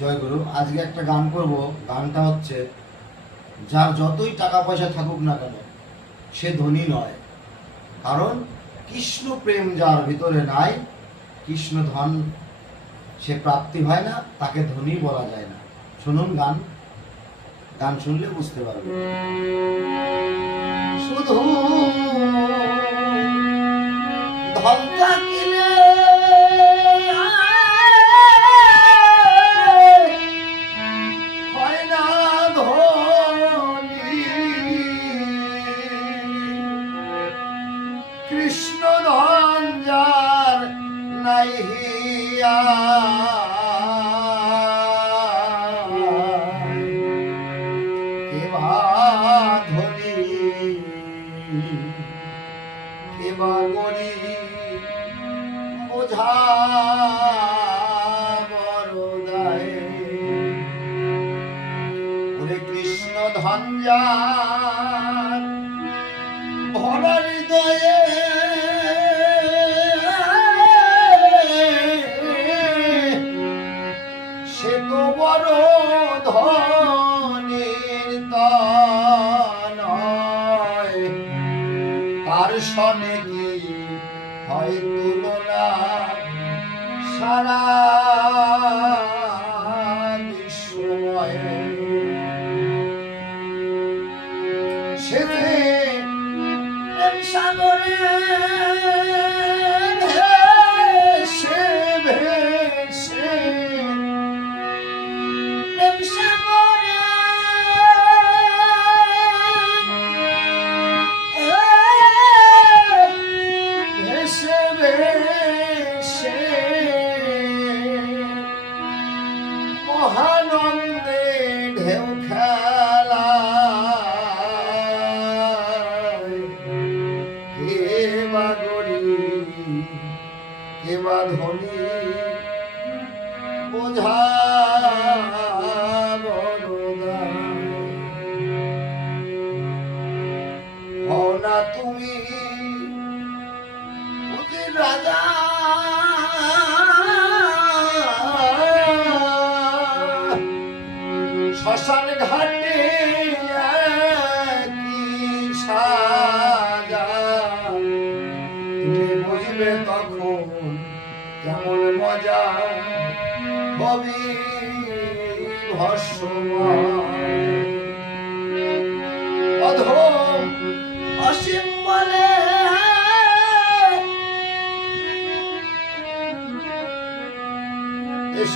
জয় গুরু। আজকে একটা গান করব। গানটা হচ্ছে, যার যতই টাকা পয়সা থাকুক না কেন সে ধনী নয়, কারণ কৃষ্ণ প্রেম যার ভিতরে নাই, কৃষ্ণ ধন সে প্রাপ্তি হয় না, তাকে ধনী বলা যায় না। শুনুন গান, গান শুনলে বুঝতে পারবে। শুধু ধন থাকিলে হয় না ধনী, কৃষ্ণ ধন যার নাই হিয়া, কেবা ধনী কেবা গরিব বোঝা বড়দায়। ওরে কৃষ্ণ ধন যার ভরা হৃদয়ে, সে তো বড় ধনের নয়, তার সনে কি হয় তুলনা সারা বিশ্বময়ে। সে প্রেম সাগরে ভেসে ভেসে, প্রেম সাগরে ভেসে ভেসে মহানন্দে ঢেউ খেলা, কেবা গরিব কেবা ধনী বোঝা বড়দায়। হও না তুমি ওদের রাজা, শ্মশান ঘাটে কি সাজা, তুমি বুঝবে তখন কেমন মজা হবি ভস্মময়। অধম অসীম বলে